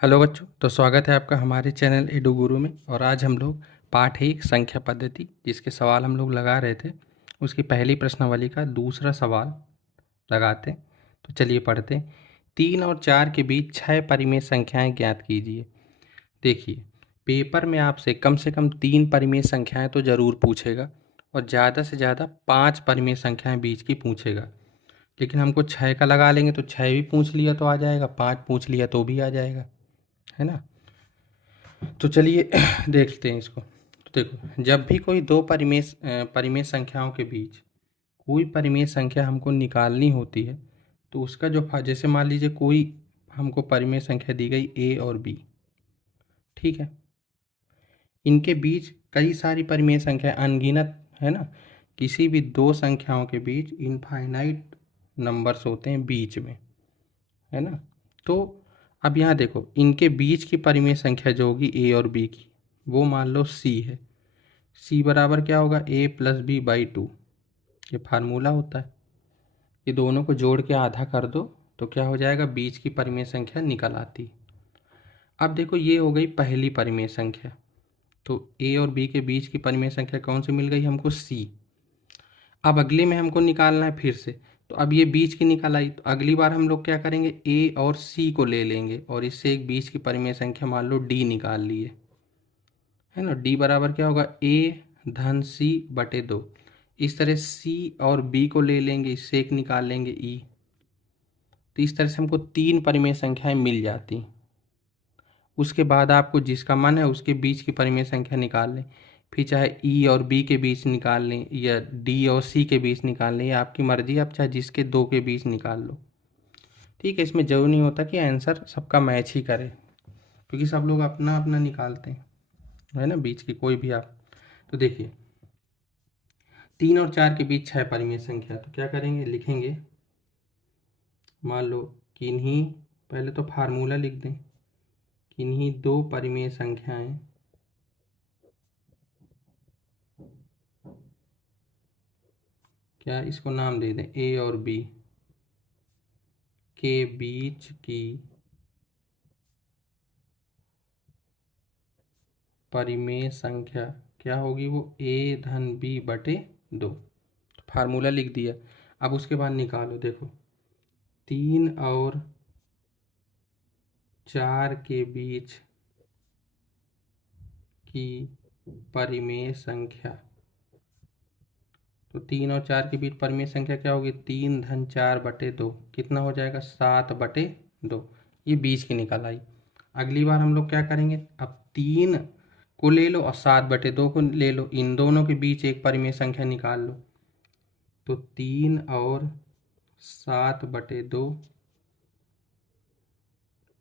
Hello बच्चों, तो स्वागत है आपका हमारे चैनल एडू गुरु में। और आज हम लोग पाठ 1 संख्या पद्धति जिसके सवाल हम लोग लगा रहे थे, उसकी पहली प्रश्नावली का दूसरा सवाल लगाते हैं। तो चलिए पढ़ते हैं। 3 और 4 के बीच 6 परिमेय संख्याएं ज्ञात कीजिए। देखिए, पेपर में आपसे कम से कम 3 परिमेय संख्याएं तो ज़रूर पूछेगा और ज़्यादा से ज़्यादा 5 परिमेय संख्याएं बीच की पूछेगा। लेकिन हमको 6 का लगा लेंगे तो 6 भी पूछ लिया तो आ जाएगा, 5 पूछ लिया तो भी आ जाएगा, है ना। तो चलिए देखते हैं इसको। तो देखो, जब भी कोई दो परिमेय संख्याओं के बीच कोई परिमेय संख्या हमको निकालनी होती है, तो उसका जो जैसे मान लीजिए कोई हमको परिमेय संख्या दी गई ए और बी, ठीक है। इनके बीच कई सारी परिमेय संख्या अनगिनत, है ना। किसी भी दो संख्याओं के बीच इनफाइनाइट नंबर्स होते हैं बीच में, है ना। तो अब यहाँ देखो, इनके बीच की परिमेय संख्या जो होगी ए और बी की, वो मान लो सी है। सी बराबर क्या होगा, ए प्लस बी बाई 2। ये फार्मूला होता है। ये दोनों को जोड़ के आधा कर दो तो क्या हो जाएगा, बीच की परिमेय संख्या निकल आती। अब देखो, ये हो गई पहली परिमेय संख्या। तो ए और बी के बीच की परिमेय संख्या कौन सी मिल गई हमको, सी। अब अगले में हमको निकालना है फिर से। तो अब ये बीच की निकल आई, तो अगली बार हम लोग क्या करेंगे, ए और सी को ले लेंगे और इससे एक बीच की परिमेय संख्या मान लो डी निकाल लिए, है ना। डी बराबर क्या होगा, ए धन सी बटे 2। इस तरह सी और बी को ले लेंगे, इससे एक निकाल लेंगे ई। तो इस तरह से हमको 3 परिमेय संख्याएं मिल जाती। उसके बाद आपको जिसका मन है उसके बीच की परिमेय संख्या निकाल लें। फिर चाहे ई और बी के बीच निकाल लें या डी और सी के बीच निकाल लें, ये आपकी मर्जी। आप चाहे जिसके दो के बीच निकाल लो, ठीक है। इसमें जरूरी नहीं होता कि आंसर सबका मैच ही करे, क्योंकि सब लोग अपना अपना निकालते हैं, है ना, बीच की कोई भी आप। तो देखिए, 3 और 4 के बीच 6 परिमेय संख्या, तो क्या करेंगे, लिखेंगे। मान लो किन्हीं, पहले तो फार्मूला लिख दें, किन्हीं दो परिमेय संख्याएं क्या इसको नाम दे दें, ए और बी के बीच की परिमेय संख्या क्या होगी, वो ए धन बी बटे 2। फार्मूला लिख दिया। अब उसके बाद निकालो, देखो 3 और 4 के बीच की परिमेय संख्या। तो 3 और 4 के बीच परिमेय संख्या क्या होगी, 3 धन 4 बटे 2। कितना हो जाएगा, 7 बटे 2। ये बीच की निकल आई। अगली बार हम लोग क्या करेंगे, अब 3 को ले लो और 7 बटे 2 को ले लो, इन दोनों के बीच एक परिमेय संख्या निकाल लो। तो 3 और 7 बटे 2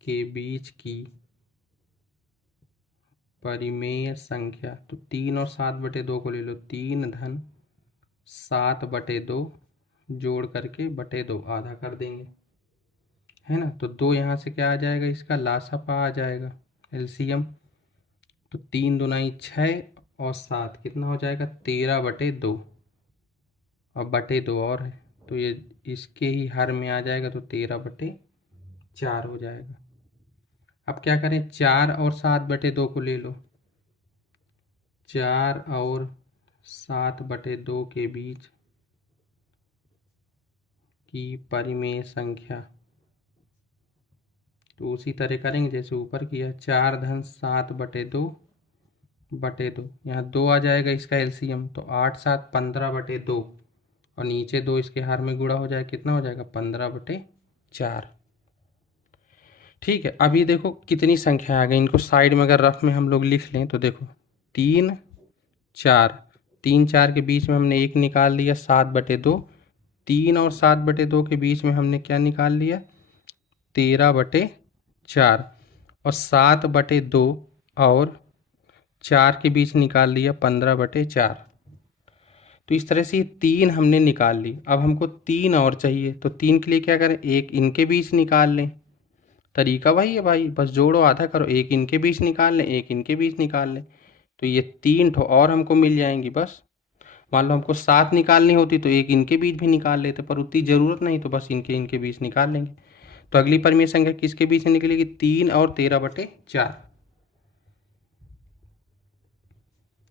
के बीच की परिमेय संख्या। तो 3 और 7 बटे 2 को ले लो, 3 धन 7 बटे 2 जोड़ करके बटे 2 आधा कर देंगे, है ना। तो 2 यहाँ से क्या आ जाएगा, इसका लासापा आ जाएगा, एलसीएम। तो 3 दूनाई 6 और 7 कितना हो जाएगा, 13 बटे 2। और बटे 2 और है तो ये इसके ही हर में आ जाएगा, तो 13 बटे 4 हो जाएगा। अब क्या करें, 4 और 7 बटे 2 को ले लो। 4 और 7 बटे 2 के बीच की परिमेय संख्या, तो उसी तरह करेंगे जैसे ऊपर किया। 4 धन 7 बटे 2 बटे 2, यहाँ 2 आ जाएगा इसका एलसीएम। तो 8 7 15 बटे 2 और नीचे 2 इसके हर में गुणा हो जाएगा, कितना हो जाएगा, 15 बटे 4। ठीक है। अभी देखो कितनी संख्या आ गई, इनको साइड में अगर रफ में हम लोग लिख लें तो देखो 3 4, 3 4 के बीच में हमने एक निकाल लिया, 7 बटे 2। 3 और 7 बटे 2 के बीच में हमने क्या निकाल लिया, 13 बटे 4। और 7 बटे 2 और 4 के बीच निकाल लिया 15 बटे 4। तो इस तरह से ये 3 हमने निकाल ली। अब हमको 3 और चाहिए, तो 3 के लिए क्या करें, एक इनके बीच निकाल लें। तरीका वही है भाई, बस जोड़ो आधा करो, एक इनके बीच निकाल लें, एक इनके बीच निकाल लें। तो ये 3 ठो और हमको मिल जाएंगी बस। मान लो हमको 7 निकालनी होती तो एक इनके बीच भी निकाल लेते, पर उतनी ज़रूरत नहीं, तो बस इनके इनके बीच निकाल लेंगे। तो अगली परिमेय संख्या किसके बीच में निकलेगी? 3 और 13/4।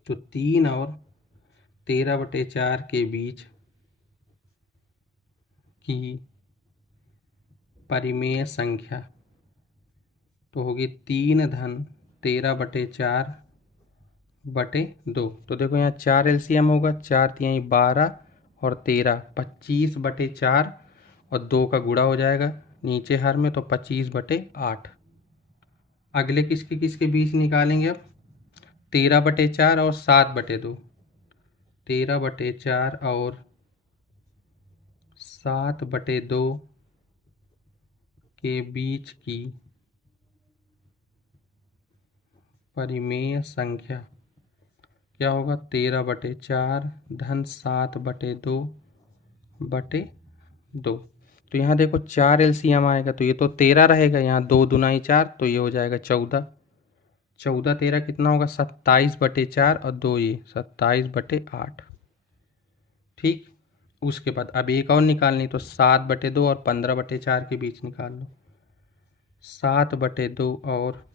तो 3 और 13/4 के बीच की परिमेय संख्या तो होगी 3 धन 13/4/2। तो देखो यहाँ 4 एलसीएम होगा, 4 तिहाई 12 और 13 25/4 और 2 का गुणा हो जाएगा नीचे हर में, तो 25/8। अगले किसके किसके बीच निकालेंगे अब? 13/4 और 7/2। 13/4 और 7/2 के बीच की परिमेय संख्या क्या होगा? 13/4 धन 7/2/2। तो यहाँ देखो 4 एलसीएम आएगा, तो ये तो 13 रहेगा, यहाँ 2 दूनाई 4, तो ये हो जाएगा 14। 14 13 कितना होगा? 27/4 और 2 ये 27/8। ठीक। उसके बाद अब एक और निकालनी, तो 7/2 और 15/4 के बीच निकाल लो। 7/2 और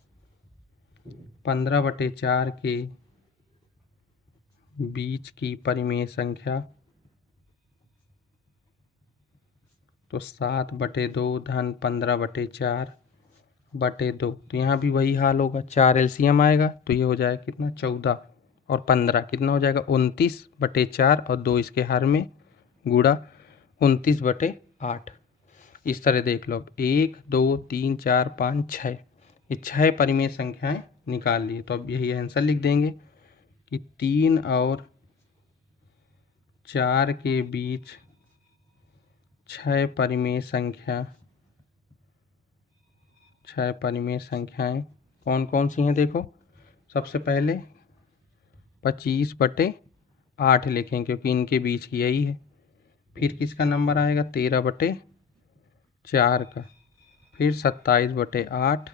15/4 के बीच की परिमेय संख्या तो 7/2 धन 15/4/2। तो यहाँ भी वही हाल होगा, 4 एलसीएम आएगा, तो ये हो जाएगा कितना? 14 और 15 कितना हो जाएगा? 29/4 और 2 इसके हर में गुणा 29/8। इस तरह देख लो, अब 1 2 3 4 5 6, ये 6 परिमेय संख्याएं निकाल लिए। तो अब यही आंसर लिख देंगे कि 3 और 4 के बीच 6 परिमेय संख्याएं कौन कौन सी हैं? देखो, सबसे पहले 25/8 लिखें क्योंकि इनके बीच की यही है। फिर किसका नंबर आएगा? 13/4 का। फिर 27/8,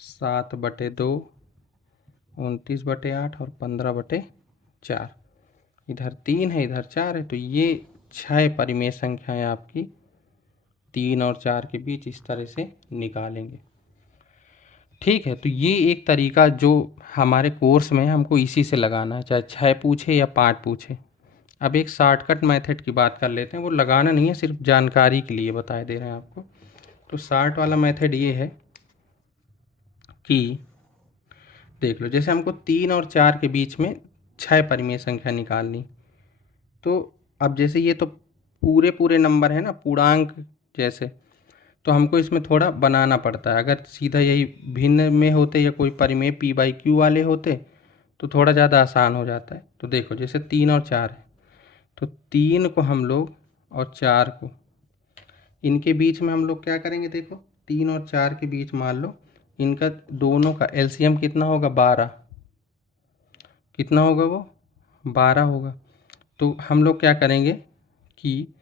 7/2, 29/8 और 15/4। इधर 3 है, इधर 4 है, तो ये 6 परिमेय संख्याएं आपकी 3 और 4 के बीच इस तरह से निकालेंगे। ठीक है, तो ये एक तरीका जो हमारे कोर्स में हमको इसी से लगाना है, चाहे 6 पूछे या 5 पूछे। अब एक शॉर्टकट मेथड की बात कर लेते हैं, वो लगाना नहीं है, सिर्फ जानकारी के लिए बता दे रहे हैं आपको। तो शॉर्ट वाला मेथड ये है कि देख लो, जैसे हमको 3 और 4 के बीच में 6 परिमेय संख्या निकालनी, तो अब जैसे ये तो पूरे पूरे नंबर है ना, पूर्णांक जैसे, तो हमको इसमें थोड़ा बनाना पड़ता है। अगर सीधा यही भिन्न में होते या कोई परिमेय p/q वाले होते तो थोड़ा ज़्यादा आसान हो जाता है। तो देखो, जैसे 3 और 4 है, तो 3 को हम लोग और 4 को, इनके बीच में हम लोग क्या करेंगे? देखो, 3 और 4 के बीच मान लो इनका दोनों का एलसीएम कितना होगा? 12। कितना होगा वो? 12 होगा। तो हम लोग क्या करेंगे कि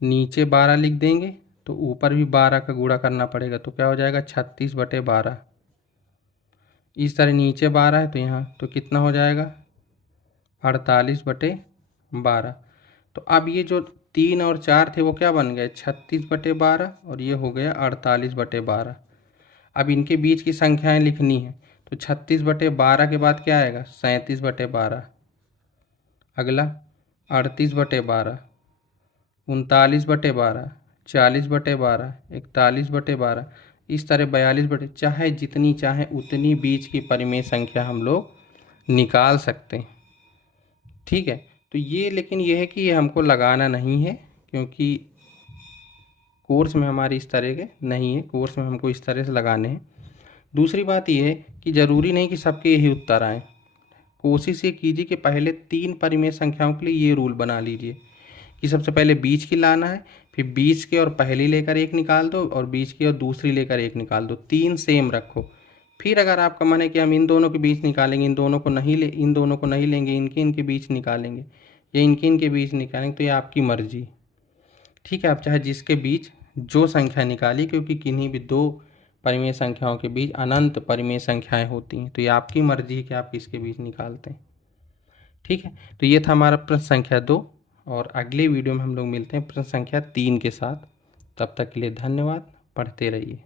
नीचे 12 लिख देंगे, तो ऊपर भी 12 का गुणा करना पड़ेगा, तो क्या हो जाएगा? 36/12। इस तरह नीचे 12 है तो यहाँ तो कितना हो जाएगा? 48/12। तो अब ये जो 3 और 4 थे वो क्या बन गए? 36/12 और ये हो गया 48/12। अब इनके बीच की संख्याएं लिखनी है, तो 36/12 के बाद क्या आएगा? 37/12। अगला 38/12, 39/12, 40/12, 41/12, इस तरह 42 चाहे जितनी चाहे उतनी बीच की परिमेय संख्या हम लोग निकाल सकते हैं। ठीक है, तो ये लेकिन ये है कि ये हमको लगाना नहीं है, क्योंकि कोर्स में हमारी इस तरह के नहीं है, कोर्स में हमको इस तरह से लगाने हैं। दूसरी बात ये है कि ज़रूरी नहीं कि सबके यही उत्तर आए। कोशिश ये कीजिए कि पहले 3 परिमेय संख्याओं के लिए ये रूल बना लीजिए कि सबसे पहले बीच की लाना है, फिर बीच के और पहली लेकर 1 निकाल दो, और बीच की और दूसरी लेकर 1 निकाल दो, 3 सेम रखो। फिर अगर आपका मन है कि हम इन दोनों के बीच निकालेंगे, इन दोनों को नहीं लेंगे, इनके बीच निकालेंगे या इनके बीच निकालेंगे, तो ये आपकी मर्जी। ठीक है, आप चाहे जिसके बीच जो संख्या निकाली, क्योंकि किन्हीं भी 2 परिमेय संख्याओं के बीच अनंत परिमेय संख्याएं होती हैं, तो ये आपकी मर्जी है कि आप किसके बीच निकालते हैं। ठीक है, तो ये था हमारा प्रश्न संख्या 2, और अगले वीडियो में हम लोग मिलते हैं प्रश्न संख्या 3 के साथ। तब तक के लिए धन्यवाद। पढ़ते रहिए।